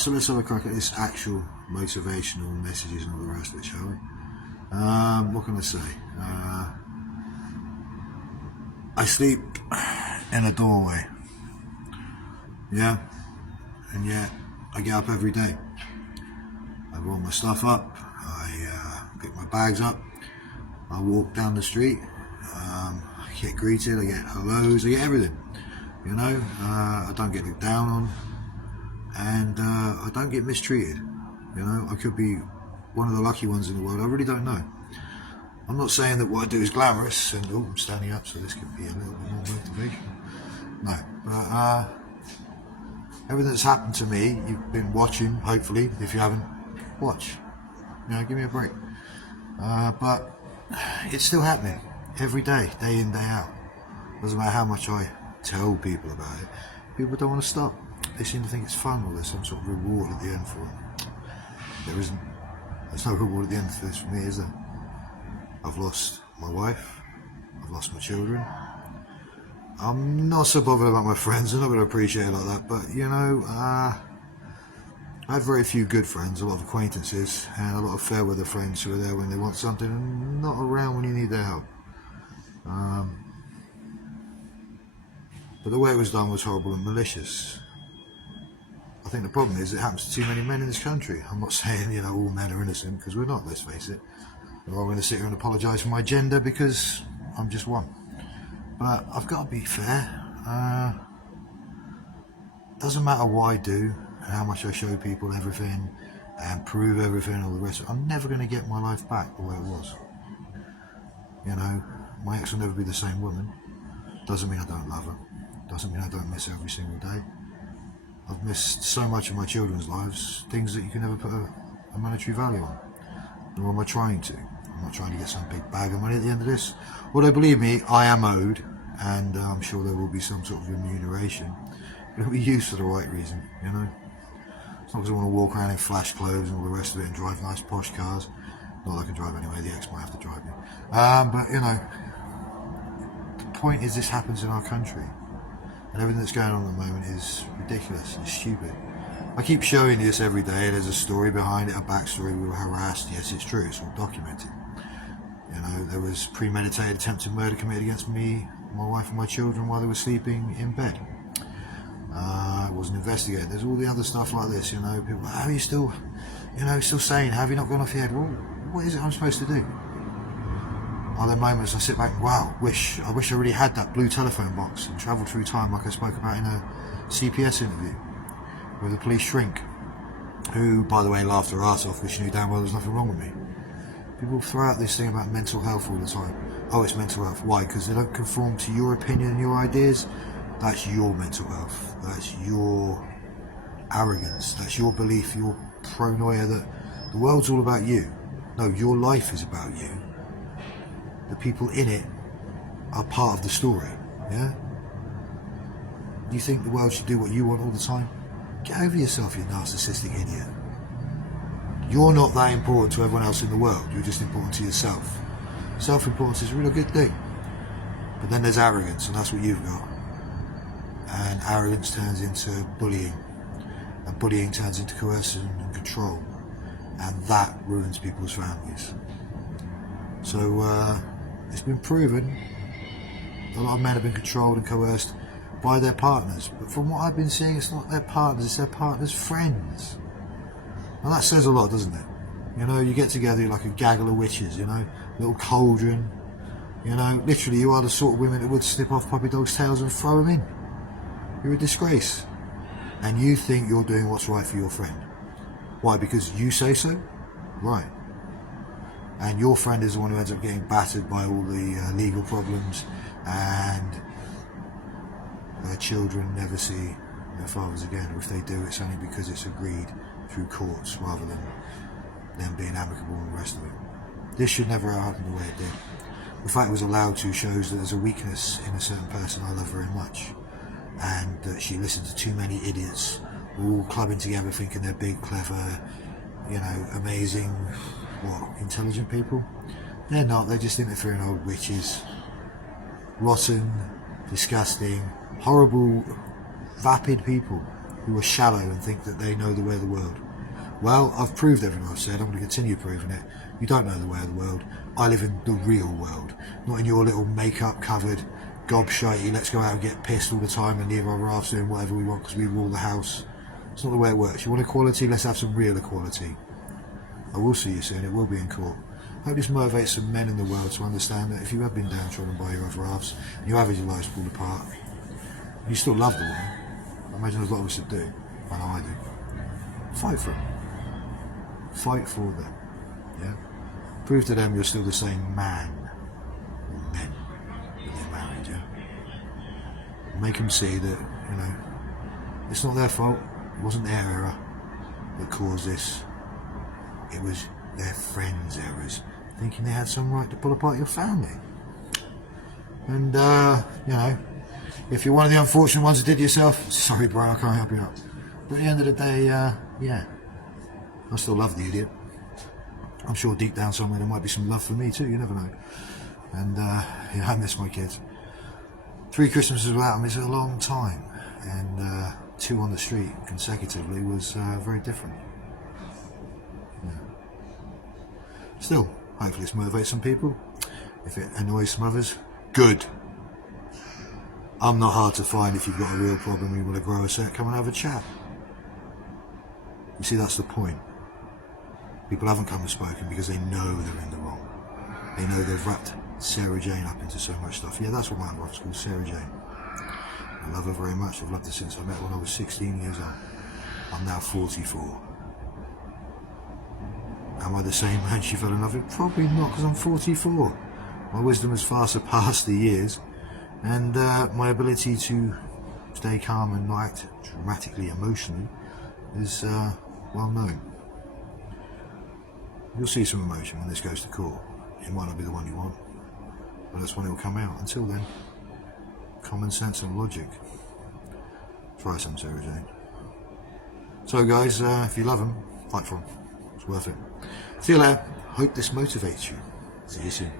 so let's have a crack at this actual motivational messages and all the rest of it, shall we? What can I say? I sleep in a doorway, yeah, and yet I get up every day. I roll my stuff up, I pick my bags up, I walk down the street, I get greeted, I get hellos, I get everything, you know. I don't get looked down on, and I don't get mistreated, you know. I could be one of the lucky ones in the world, I really don't know. I'm not saying that what I do is glamorous, and I'm standing up, so this could be a little bit more motivational. No, but everything that's happened to me, you've been watching, hopefully. If you haven't, watch. You know, give me a break. But it's still happening every day in, day out. Doesn't matter how much I tell people about it, people don't want to stop. They seem to think it's fun, or there's some sort of reward at the end for them. There isn't. There's no reward at the end of this for me, is there? I've lost my wife, I've lost my children. I'm not so bothered about my friends, I'm not going to appreciate it like that, but you know, I have very few good friends, a lot of acquaintances, and a lot of fair weather friends who are there when they want something and not around when you need their help. But the way it was done was horrible and malicious. I think the problem is it happens to too many men in this country. I'm not saying, you know, all men are innocent, because we're not, let's face it. I'm not going to sit here and apologise for my gender because I'm just one. But I've got to be fair. Doesn't matter what I do and how much I show people everything and prove everything and all the rest of it, I'm never going to get my life back the way it was. You know, my ex will never be the same woman. Doesn't mean I don't love her. Doesn't mean I don't miss her every single day. I've missed so much of my children's lives, things that you can never put a monetary value on. Nor am I trying to. I'm not trying to get some big bag of money at the end of this. Although, believe me, I am owed, and I'm sure there will be some sort of remuneration. But it'll be used for the right reason, you know. It's not because I want to walk around in flash clothes and all the rest of it and drive nice posh cars. Not that I can drive anyway, the ex might have to drive me. But, you know, the point is this happens in our country. And everything that's going on at the moment is ridiculous, it's stupid. I keep showing you this every day. There's a story behind it, a backstory. We were harassed. Yes, it's true. It's all documented. You know, there was premeditated attempted murder committed against me, my wife and my children while they were sleeping in bed. It wasn't investigated. There's all the other stuff like this, you know. People, how are you still, you know, still saying, have you not gone off your head? Well, what is it I'm supposed to do? Are there moments I sit back and, wow, I wish I really had that blue telephone box and travelled through time like I spoke about in a CPS interview with a police shrink, who, by the way, laughed her ass off, which knew damn well there's nothing wrong with me. People throw out this thing about mental health all the time. Oh, it's mental health. Why? Because they don't conform to your opinion and your ideas? That's your mental health. That's your arrogance. That's your belief, your paranoia that the world's all about you. No, your life is about you. The people in it are part of the story, yeah? Do you think the world should do what you want all the time? Get over yourself, you narcissistic idiot. You're not that important to everyone else in the world. You're just important to yourself. Self-importance is a really good thing. But then there's arrogance, and that's what you've got. And arrogance turns into bullying. And bullying turns into coercion and control. And that ruins people's families. So, it's been proven a lot of men have been controlled and coerced by their partners, but from what I've been seeing, it's not their partners, it's their partners' friends. And that says a lot, doesn't it? You know, you get together like a gaggle of witches, you know, little cauldron, you know, literally you are the sort of women that would snip off puppy dogs' tails and throw them in. You're a disgrace. And you think you're doing what's right for your friend. Why? Because you say so? Right. And your friend is the one who ends up getting battered by all the legal problems, and their children never see their fathers again, or if they do, it's only because it's agreed through courts rather than them being amicable and the rest of it. This should never have happened the way it did. The fact it was allowed to shows that there's a weakness in a certain person I love very much, and that she listened to too many idiots all clubbing together thinking they're big, clever, you know, amazing, intelligent people. They're not, they're just interfering old witches. Rotten, disgusting, horrible, vapid people. who are shallow and think that they know the way of the world. Well, I've proved everything I've said. I'm going to continue proving it. You don't know the way of the world. I live in the real world, not in your little makeup covered gobshite. Let's go out and get pissed all the time and leave our rafts doing whatever we want because we rule the house. It's not the way it works. You want equality? Let's have some real equality. I will see you soon. It will be in court. I hope this motivates some men in the world to understand that if you have been downtrodden by your other halves and you have had your lives pulled apart, and you still love the woman, I imagine a lot of us do. I know I do. Fight for them. Fight for them. Yeah. Prove to them you're still the same man or men when they're married. Yeah. Make them see that it's not their fault. It wasn't their error that caused this. It was their friends' errors, thinking they had some right to pull apart your family. And if you're one of the unfortunate ones that did it yourself, sorry, Brian, I can't help you out. But at the end of the day, yeah. I still love the idiot. I'm sure deep down somewhere there might be some love for me too, you never know. And I miss my kids. 3 Christmases without them is a long time, and 2 on the street consecutively was very different. Yeah. Still, hopefully this motivates some people. If it annoys some others, good. I'm not hard to find. If you've got a real problem and you want to grow a set, come and have a chat. You see, that's the point. People haven't come and spoken because they know they're in the wrong. They know they've wrapped Sarah Jane up into so much stuff. Yeah, that's what my wife's called, Sarah Jane. I love her very much. I've loved her since I met her when I was 16 years old. I'm now 44. Am I the same man she fell in love with? Probably not, because I'm 44. My wisdom has far surpassed the years, and my ability to stay calm and not act dramatically emotionally is well known. You'll see some emotion when this goes to court. It might not be the one you want, but that's when it will come out. Until then, common sense and logic. Try some, Sarah Jane. So guys, if you love them, fight for them. It's worth it. See you later. Hope this motivates you. See you soon.